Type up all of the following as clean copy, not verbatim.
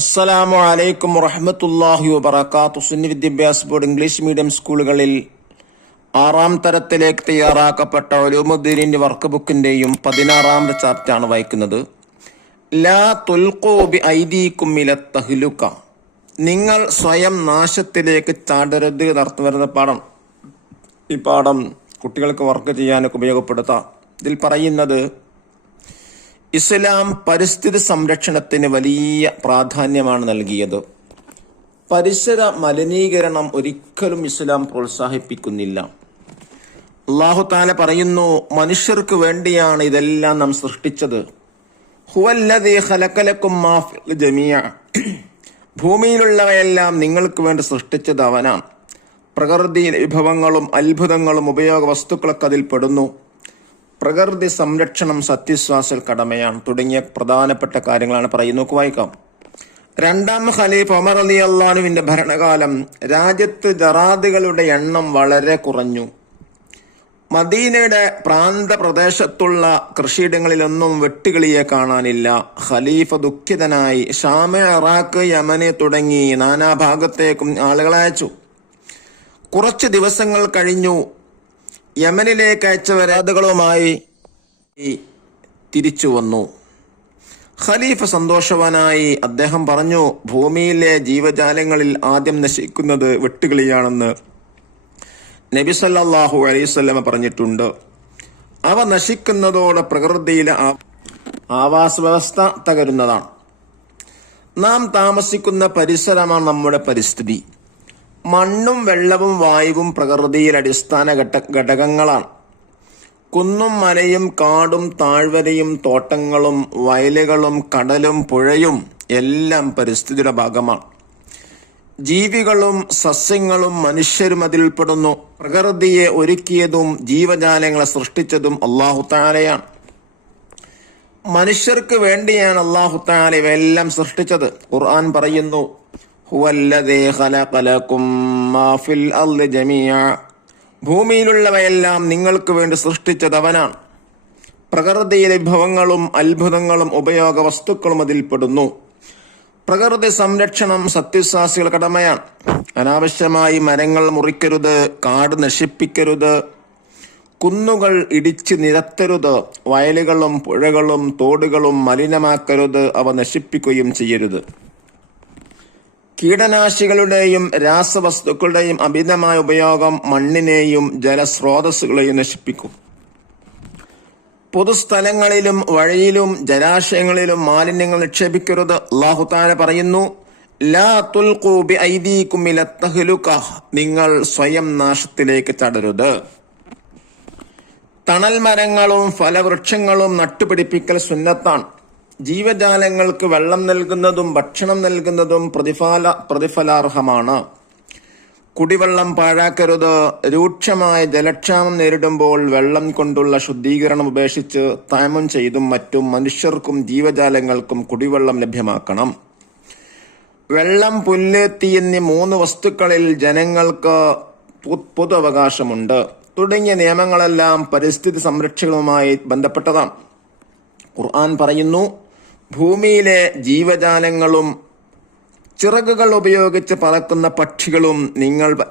അസ്സലാമു അലൈക്കും വറഹ്മത്തുള്ളാഹി വബറകാതുഹു. സുന്നി വിദ്യാഭ്യാസ ബോർഡ് ഇംഗ്ലീഷ് മീഡിയം സ്കൂളുകളിൽ 6ാം തരത്തിലേക്ക് തയ്യാറാക്കപ്പെട്ട ഉലൂമുദ്ദീനിന്റെ വർക്ക് ബുക്കിന്റെയും 16ാമത്തെ ചാപ്റ്ററാണ് വായിക്കുന്നത്. ലാ തുൽഖൂ ബി ഐദീകും ഇലത് തഹ്ലുക, നിങ്ങൾ സ്വയം നാശത്തിലേക്ക് ചാടരുത് എന്നർത്ഥം വരുന്ന പാഠം. ഈ പാഠം കുട്ടികൾക്ക് വർക്ക് ചെയ്യാനൊക്കെ ഉപയോഗപ്പെടുത്താം. ഇതിൽ പറയുന്നത്, ഇസ്ലാം പരിസ്ഥിതി സംരക്ഷണത്തിന് വലിയ പ്രാധാന്യമാണ് നൽകിയത്. പരിസര മലിനീകരണം ഒരിക്കലും ഇസ്ലാം പ്രോത്സാഹിപ്പിക്കുന്നില്ല. അല്ലാഹു തആല പറയുന്നു, മനുഷ്യർക്ക് വേണ്ടിയാണ് ഇതെല്ലാം നാം സൃഷ്ടിച്ചത്. ഹുവല്ലദീ ഖലഖലകും മാ ഫിൽ ജമീഅ, ഭൂമിയിലുള്ളവയെല്ലാം നിങ്ങൾക്ക് വേണ്ടി സൃഷ്ടിച്ചത് അവനാണ്. പ്രകൃതിയിലെ വിഭവങ്ങളും അത്ഭുതങ്ങളും ഉപയോഗ വസ്തുക്കളൊക്കെ അതിൽ പെടുന്നു. പ്രകൃതി സംരക്ഷണം സത്യവിശ്വാസികൾ കടമയാണ് തുടങ്ങിയ പ്രധാനപ്പെട്ട കാര്യങ്ങളാണ് പറയുന്നത്. വായിക്കാം. 2ാം ഖലീഫ ഉമർ റളിയല്ലാഹു അൻഹുവിന്റെ ഭരണകാലം രാജ്യത്ത് ജറാദുകളുടെ എണ്ണം വളരെ കുറഞ്ഞു. മദീനയുടെ പ്രാന്ത പ്രദേശത്തുള്ള കൃഷിയിടങ്ങളിലൊന്നും വെട്ടുകിളിയെ കാണാനില്ല. ഖലീഫ ദുഃഖിതനായി ഷാം, ഇറാഖ്, യമന് തുടങ്ങി നാനാഭാഗത്തേക്കും ആളുകളെ അയച്ചു. കുറച്ച് ദിവസങ്ങൾ കഴിഞ്ഞു. യമനിലേക്ക് അയച്ച വരാതുകളുമായി തിരിച്ചു വന്നു. ഖലീഫ സന്തോഷവാനായി. അദ്ദേഹം പറഞ്ഞു, ഭൂമിയിലെ ജീവജാലങ്ങളിൽ ആദ്യം നശിക്കുന്നത് വെട്ടുകിളിയാണെന്ന് നബി സല്ലല്ലാഹു അലൈഹി വസല്ലം പറഞ്ഞിട്ടുണ്ട്. അവ നശിക്കുന്നതോടെ പ്രകൃതിയിലെ ആവാസ വ്യവസ്ഥ തകരുന്നതാണ്. നാം താമസിക്കുന്ന പരിസരമാണ് നമ്മുടെ പരിസ്ഥിതി. മണ്ണും വെള്ളവും വായുവും പ്രകൃതിയിൽ അടിസ്ഥാന ഘടകങ്ങളാണ്. കുന്നും മലയും കാടും താഴ്വരയും തോട്ടങ്ങളും വയലുകളും കടലും പുഴയും എല്ലാം പരിസ്ഥിതിയുടെ ഭാഗമാണ്. ജീവികളും സസ്യങ്ങളും മനുഷ്യരും അതിൽപ്പെടുന്നു. പ്രകൃതിയെ ഒരുക്കിയതും ജീവജാലങ്ങളെ സൃഷ്ടിച്ചതും അല്ലാഹു തആലയാണ്. മനുഷ്യർക്ക് വേണ്ടിയാണ് അല്ലാഹു തആല ഇവയെല്ലാം സൃഷ്ടിച്ചത്. ഖുർആൻ പറയുന്നു, ഹുവല്ലദീ ഖലഖലകും മാ ഫിൽ അർളി ജമീഅ, ഭൂമിയിലുള്ളവയെല്ലാം നിങ്ങൾക്ക് വേണ്ടി സൃഷ്ടിച്ചത് അവനാണ്. പ്രകൃതിയിലെ വിഭവങ്ങളും അത്ഭുതങ്ങളും ഉപയോഗ വസ്തുക്കളും അതിൽപ്പെടുന്നു. പ്രകൃതി സംരക്ഷണം സത്യവിശ്വാസികൾ കടമയാണ്. അനാവശ്യമായി മരങ്ങൾ മുറിക്കരുത്, കാട് നശിപ്പിക്കരുത്, കുന്നുകൾ ഇടിച്ച് നിരത്തരുത്, വയലുകളും പുഴകളും തോടുകളും മലിനമാക്കരുത്, അവ നശിപ്പിക്കുകയും ചെയ്യരുത്. കീടനാശികളുടെയും രാസവസ്തുക്കളുടെയും അമിതമായ ഉപയോഗം മണ്ണിനെയും ജലസ്രോതസ്സുകളെയും നശിപ്പിക്കും. പൊതുസ്ഥലങ്ങളിലും വഴിയിലും ജലാശയങ്ങളിലും മാലിന്യങ്ങൾ നിക്ഷേപിക്കരുത്. അല്ലാഹു തആല പറയുന്നു, ലാ തുൽഖൂ ബി ഐദീകും ഇലത് തഹ്ലുക, നിങ്ങൾ സ്വയം നാശത്തിലേക്ക് ചാടരുത്. തണൽ മരങ്ങളും ഫലവൃക്ഷങ്ങളും നട്ടുപിടിപ്പിക്കൽ സുന്നത്താണ്. ജീവജാലങ്ങൾക്ക് വെള്ളം നൽകുന്നതും ഭക്ഷണം നൽകുന്നതും പ്രതിഫലാർഹമാണ്. കുടിവെള്ളം പാഴാക്കരുത്. രൂക്ഷമായ ജലക്ഷാമം നേരിടുമ്പോൾ വെള്ളം കൊണ്ടുള്ള ശുദ്ധീകരണം ഉപേക്ഷിച്ച് തയമ്മും ചെയ്തും മറ്റും മനുഷ്യർക്കും ജീവജാലങ്ങൾക്കും കുടിവെള്ളം ലഭ്യമാക്കണം. വെള്ളം, പുല്ല്, തീ എന്നീ 3 വസ്തുക്കളിൽ ജനങ്ങൾക്ക് പൊതു അവകാശമുണ്ട് തുടങ്ങിയ നിയമങ്ങളെല്ലാം പരിസ്ഥിതി സംരക്ഷണവുമായി ബന്ധപ്പെട്ടതാണ്. ഖുർആൻ പറയുന്നു, ഭൂമിയിലെ ജീവജാലങ്ങളും ചിറകുകൾ ഉപയോഗിച്ച് പറക്കുന്ന പക്ഷികളും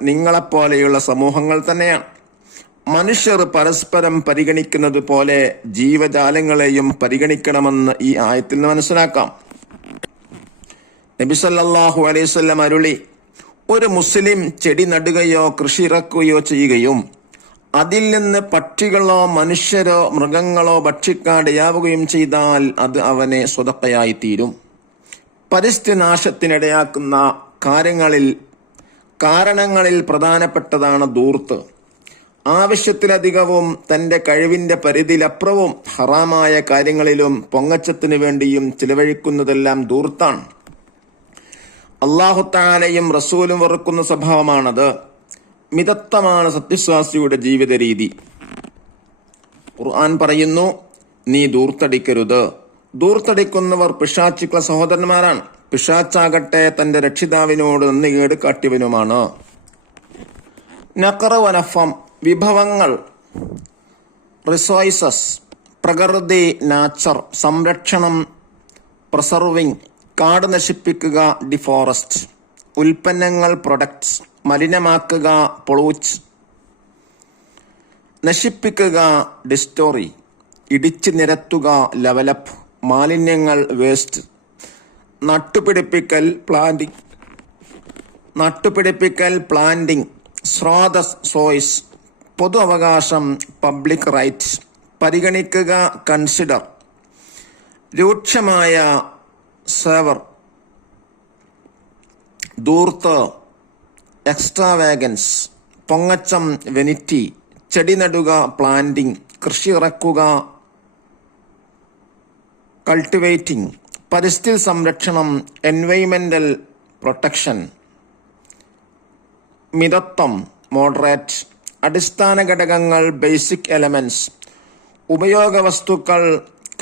നിങ്ങളെപ്പോലെയുള്ള സമൂഹങ്ങൾ തന്നെയാണ്. മനുഷ്യർ പരസ്പരം പരിഗണിക്കുന്നത് പോലെ ജീവജാലങ്ങളെയും പരിഗണിക്കണമെന്ന് ഈ ആയത്തിൽ നിന്ന് മനസ്സിലാക്കാം. നബി സല്ലല്ലാഹു അലൈഹി വസല്ലം അരുളി, ഒരു മുസ്ലിം ചെടി നടുകയോ കൃഷി ഇറക്കുകയോ ചെയ്യുകയും അതിൽ നിന്ന് പക്ഷികളോ മനുഷ്യരോ മൃഗങ്ങളോ ഭക്ഷിക്കാനിടയാവുകയും ചെയ്താൽ അത് അവനെ സ്വതക്കയായി തീരും. പരിസ്ഥിതി നാശത്തിനിടയാക്കുന്ന കാരണങ്ങളിൽ പ്രധാനപ്പെട്ടതാണ് ധൂർത്ത്. ആവശ്യത്തിലധികവും തന്റെ കഴിവിന്റെ പരിധിയിലപ്പുറവും ഹറാമായ കാര്യങ്ങളിലും പൊങ്ങച്ചത്തിനു വേണ്ടിയും ചിലവഴിക്കുന്നതെല്ലാം ധൂർത്താണ്. അല്ലാഹു തആലയും റസൂലും വെറുക്കുന്ന സ്വഭാവമാണത്. മിതത്വമാണ് സത്യവിശ്വാസിയുടെ ജീവിത രീതി. ഖുർആൻ പറയുന്നു, നീ ധൂർത്തടിക്കരുത്. ധൂർത്തടിക്കുന്നവർ പിശാചുക്കളുടെ സഹോദരന്മാരാണ്. പിശാച്ചാകട്ടെ തന്റെ രക്ഷിതാവിനോട് നന്ദികേട് കാട്ടിയവനുമാണ്. നഖറ വനഫം, വിഭവങ്ങൾ, റിസോഴ്സസ്, പ്രകൃതി, നാച്ചർ, സംരക്ഷണം, പ്രിസർവിംഗ്, കാട് നശിപ്പിക്കുക, ഡിഫോറസ്റ്റ്. ഉൽപ്പന്നങ്ങൾ, പ്രൊഡക്ട്സ്. മലിനമാക്കുക, പൊളൂച്ച്. നശിപ്പിക്കുക, ഡിസ്റ്റോറി. ഇടിച്ചു നിരത്തുക, ലെവലപ്പ്. മാലിന്യങ്ങൾ, വേസ്റ്റ്. നട്ടുപിടിപ്പിക്കൽ, പ്ലാന്റിംഗ്. സ്രോതസ്, സോയ്സ്. പൊതു അവകാശം, പബ്ലിക് റൈറ്റ്സ്. പരിഗണിക്കുക, കൺസിഡർ. രൂക്ഷമായ, സേവർ. ധൂർത്ത്, എക്സ്ട്രാവാഗൻസ്. പൊങ്ങച്ചം, വെനിറ്റി. ചെടി നടുക, പ്ലാന്റിംഗ്. കൃഷി ഇറക്കുക, കൾട്ടിവേറ്റിംഗ്. പരിസ്ഥിതി സംരക്ഷണം, എൻവൈറൺമെന്റൽ പ്രൊട്ടക്ഷൻ. മിതത്വം, മോഡറേറ്റ്. അടിസ്ഥാന ഘടകങ്ങൾ, ബേസിക് എലമെന്റ്സ്. ഉപയോഗ വസ്തുക്കൾ,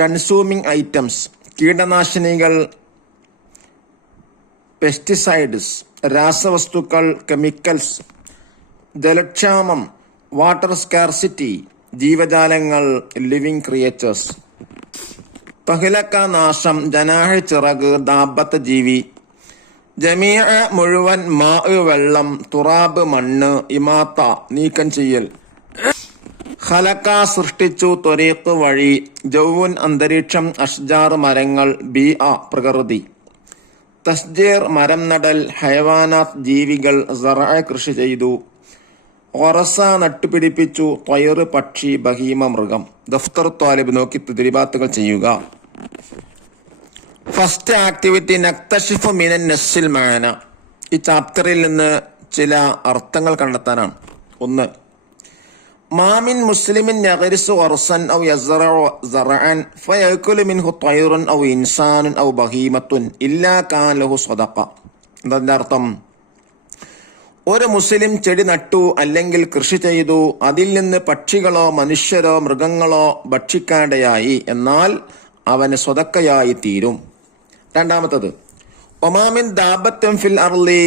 കൺസ്യൂമിംഗ് ഐറ്റംസ്. കീടനാശിനികൾ, പെസ്റ്റിസൈഡ്സ്. രാസവസ്തുക്കൾ, കെമിക്കൽസ്. ജലക്ഷാമം, വാട്ടർ സ്കാർസിറ്റി. ജീവജാലങ്ങൾ, ലിവിംഗ് ക്രിയേച്ചേഴ്സ്. പഹിലക്ക, നാശം. ജനാഹ, ചിറക്. ദാബത്ത്, ജീവി. ജമീഅ, മുഴുവൻ. മാ, വെള്ളം. തുറാബ്, മണ്ണ്. ഇമാത്ത, നീക്കം ചെയ്യൽ. ഖലക്ക, സൃഷ്ടിച്ചു. ത്വരീഖ്, വഴി. ജൗവുൻ, അന്തരീക്ഷം. അഷ്ജാർ, മരങ്ങൾ. ബീഅ, പ്രകൃതി. തസ്ജീർ, മരം നടൽ. ഹയവാനാത്ത്, ജീവികൾ. സറഅ, കൃഷി ചെയ്തു. ഒറസ, നട്ടുപിടിപ്പിച്ചു. ത്വയർ, പക്ഷി. ബഹീമ, മൃഗം. ദഫ്തർ ത്വാലിബ് നോക്കി തദ്രീബാത്തുകൾ ചെയ്യുക. ഫസ്റ്റ് ആക്ടിവിറ്റി, നക്തഷിഫു മിനൻ നസ്സിൽ മാന. ഈ ചാപ്റ്ററിൽ നിന്ന് ചില അർത്ഥങ്ങൾ കണ്ടെത്താനാണ്. 1. മാമിൻ മുസ്ലിമിൻ യഗ്രിസു ഖർസൻ ഔ യസ്റഉ സറഅൻ ഫയഅകുലു മിൻഹു ത്വയറുൻ ഔ ഇൻസാനുൻ ഔ ബഹീമത്തുൻ ഇല്ലാ കാന ലഹു സദഖ. എന്താ അർത്ഥം? ഒരു മുസ്ലിം ചെടി നട്ടു അല്ലെങ്കിൽ കൃഷി ചെയ്തു, അതിൽ നിന്ന് പക്ഷികളോ മനുഷ്യരോ മൃഗങ്ങളോ ഭക്ഷിക്കാനിടയായി, എന്നാൽ അവന് സ്വതക്കയായി തീരും. 2. ഒമാമിൻ ദാബത്തുൻ ഫിൽ അർളി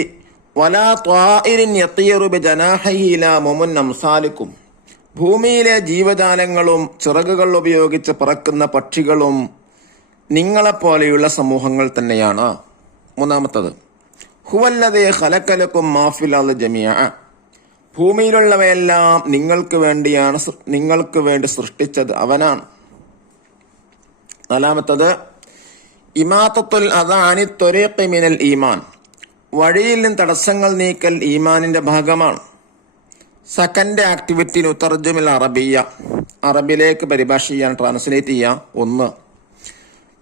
വലാ ത്വാഇരിൻ യതീറു ബിജനാഹിഹി ഇലാ മുമുൻ അംസാലിക്കും. ഭൂമിയിലെ ജീവജാലങ്ങളും ചിറകുകൾ ഉപയോഗിച്ച് പറക്കുന്ന പക്ഷികളും നിങ്ങളെപ്പോലെയുള്ള സമൂഹങ്ങൾ തന്നെയാണ്. 3. ഹുവല്ലദീ ഖലഖ ലക്കും മാ ഫിൽ അർളി ജമീഅ. ഭൂമിയിലുള്ളവയെല്ലാം നിങ്ങൾക്ക് വേണ്ടി സൃഷ്ടിച്ചത് അവനാണ്. 4. ഇമാതത്തുൽ അദാ അനി ത്വരീഖി മിനൽ ഈമാൻ. വഴിയിൽ നിന്ന് തടസ്സങ്ങൾ നീക്കൽ ഈമാനിന്റെ ഭാഗമാണ്. Second activity, മുതർജിമുൽ Arabiya. അറബിയിലേക്ക് പരിഭാഷ ചെയ്യാൻ, ട്രാൻസ്ലേറ്റ് ചെയ്യാം. 1.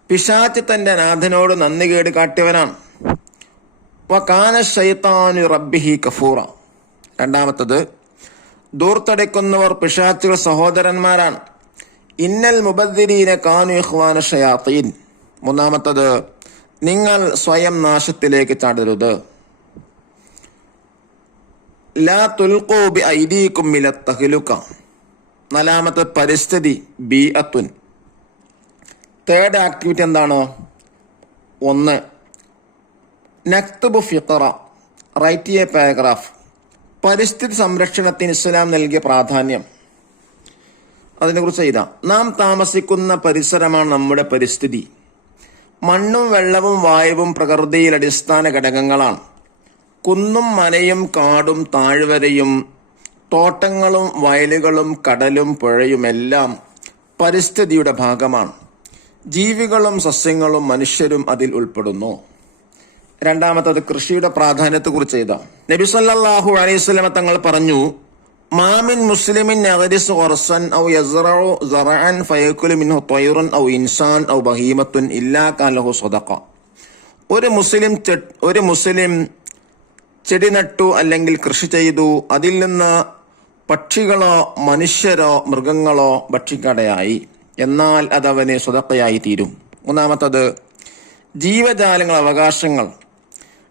പിശാച് തന്റെ നാഥനോട് നന്ദികേട് കാട്ടിയവനാണ്. വകാന ശൈത്താനു റബ്ബിഹി കഫൂറ. 2. ദൂർത്തടിക്കുന്നവർ പിശാചുകൾ സഹോദരന്മാരാണ്. ഇന്നൽ മുബദ്ദിരീന കാനു ഇഖ്വാന ശയാത്തീൻ. 3. നിങ്ങൾ സ്വയം നാശത്തിലേക്ക് ചാടരുത്. ലാ തുൽഖൂ ബി ഐദീകും ഇല തഹ്ലുക. 4. പരിസ്ഥിതി, ബീഅത്തുൻ. തേർഡ് ആക്ടിവിറ്റി എന്താണ്? 1. നക്തുബു ഫിഖറ, റൈറ്റ് എ പാരഗ്രാഫ്. പരിസ്ഥിതി സംരക്ഷണത്തിന് ഇസ്ലാം നൽകിയ പ്രാധാന്യം, അതിനെക്കുറിച്ച് എഴുതാം. നാം താമസിക്കുന്ന പരിസരമാണ് നമ്മുടെ പരിസ്ഥിതി. മണ്ണും വെള്ളവും വായുവും പ്രകൃതിയിൽ അടിസ്ഥാന ഘടകങ്ങളാണ്. കുന്നും മനയും കാടും താഴ്വരയും തോട്ടങ്ങളും വയലുകളും കടലും പുഴയുമെല്ലാം പരിസ്ഥിതിയുടെ ഭാഗമാണ്. ജീവികളും സസ്യങ്ങളും മനുഷ്യരും അതിൽ ഉൾപ്പെടുന്നു. 2. കൃഷിയുടെ പ്രാധാന്യത്തെക്കുറിച്ച് എഴുതാം. നബി സല്ലല്ലാഹു അലൈഹി വസല്ലം തങ്ങൾ പറഞ്ഞു, മാമിൻ മുസ്ലിമിൻ യഗ്രിസു ഖർസൻ ഔ യസ്റഉ സറഅൻ ഫയഅകുലു മിൻഹു ത്വയറുൻ ഔ ഇൻസാൻ ഔ ബഹീമത്തുൻ ഇല്ലാ കാന ലഹു സദഖ. ഒരു മുസ്ലിം ചെടി നട്ടു അല്ലെങ്കിൽ കൃഷി ചെയ്തു, അതിൽ നിന്ന് പക്ഷികളോ മനുഷ്യരോ മൃഗങ്ങളോ ഭക്ഷിക്കടയായി, എന്നാൽ അതവന് സ്വതക്കയായി തീരും. 3. ജീവജാലങ്ങൾ, അവകാശങ്ങൾ.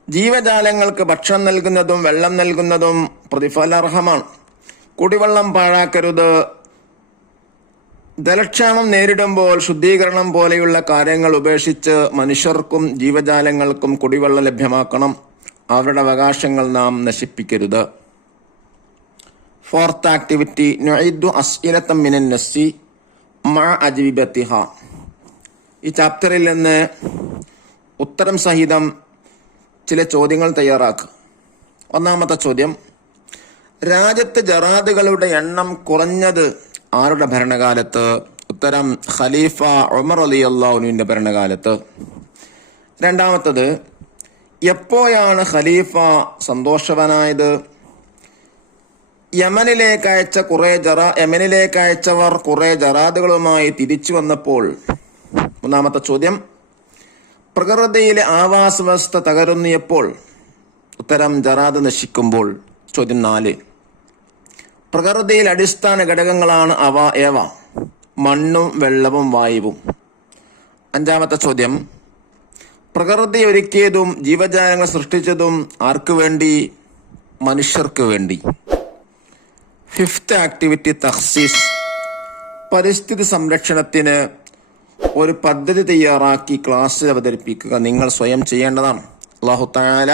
ജീവജാലങ്ങൾക്ക് ഭക്ഷണം നൽകുന്നതും വെള്ളം നൽകുന്നതും പ്രതിഫലാർഹമാണ്. കുടിവെള്ളം പാഴാക്കരുത്. ജലക്ഷാമം നേരിടുമ്പോൾ ശുദ്ധീകരണം പോലെയുള്ള കാര്യങ്ങൾ ഉപേക്ഷിച്ച് മനുഷ്യർക്കും ജീവജാലങ്ങൾക്കും കുടിവെള്ളം ലഭ്യമാക്കണം. അവരുടെ അവകാശങ്ങൾ നാം നശിപ്പിക്കരുത്. 4th activity, നുഇദു അസ്ഇലതൻ മിനൻ നസ്സി മഅ അജ്വിബതിഹ. ഈ ചാപ്റ്ററിൽ നിന്ന് ഉത്തരം സഹിതം ചില ചോദ്യങ്ങൾ തയ്യാറാക്കുക. ഒന്നാമത്തെ ചോദ്യം, രാജ്യത്ത് ജറാദുകളുടെ എണ്ണം കുറഞ്ഞത് ആരുടെ ഭരണകാലത്ത്? ഉത്തരം ഖലീഫ ഉമർ റളിയല്ലാഹു അൻഹുവിന്റെ ഭരണകാലത്ത്. രണ്ടാമത്തത്, എപ്പോഴാണ് ഖലീഫ സന്തോഷവാനായത്? യമനിലേക്ക് അയച്ചവർ കുറെ ജറാദുകളുമായി തിരിച്ചു വന്നപ്പോൾ. മൂന്നാമത്തെ ചോദ്യം, പ്രകൃതിയിലെ ആവാസ വ്യവസ്ഥ തകരുന്നിയപ്പോൾ. ഉത്തരം ജറാദ് നശിക്കുമ്പോൾ. ചോദ്യം 4, പ്രകൃതിയിൽ അടിസ്ഥാന ഘടകങ്ങളാണ് ഏവ? മണ്ണും വെള്ളവും വായുവും. അഞ്ചാമത്തെ ചോദ്യം, പ്രകൃതി ഒരുക്കിയതും ജീവജാലങ്ങൾ സൃഷ്ടിച്ചതും ആർക്ക് വേണ്ടി? മനുഷ്യർക്ക് വേണ്ടി. ഫിഫ്ത്ത് ആക്ടിവിറ്റി തഖ്സീസ്. പരിസ്ഥിതി സംരക്ഷണത്തിന് ഒരു പദ്ധതി തയ്യാറാക്കി ക്ലാസ്സിൽ അവതരിപ്പിക്കുക. നിങ്ങൾ സ്വയം ചെയ്യേണ്ടതാണ്. അല്ലാഹു തആല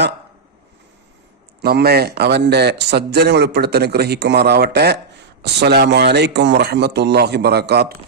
നമ്മെ അവന്റെ സജ്ജനങ്ങൾ ഉൾപ്പെടുത്തി അനുഗ്രഹിക്കുമാറാവട്ടെ. അസ്സലാമു അലൈക്കും വറഹ്മത്തുള്ളാഹി വബറകാതുഹു.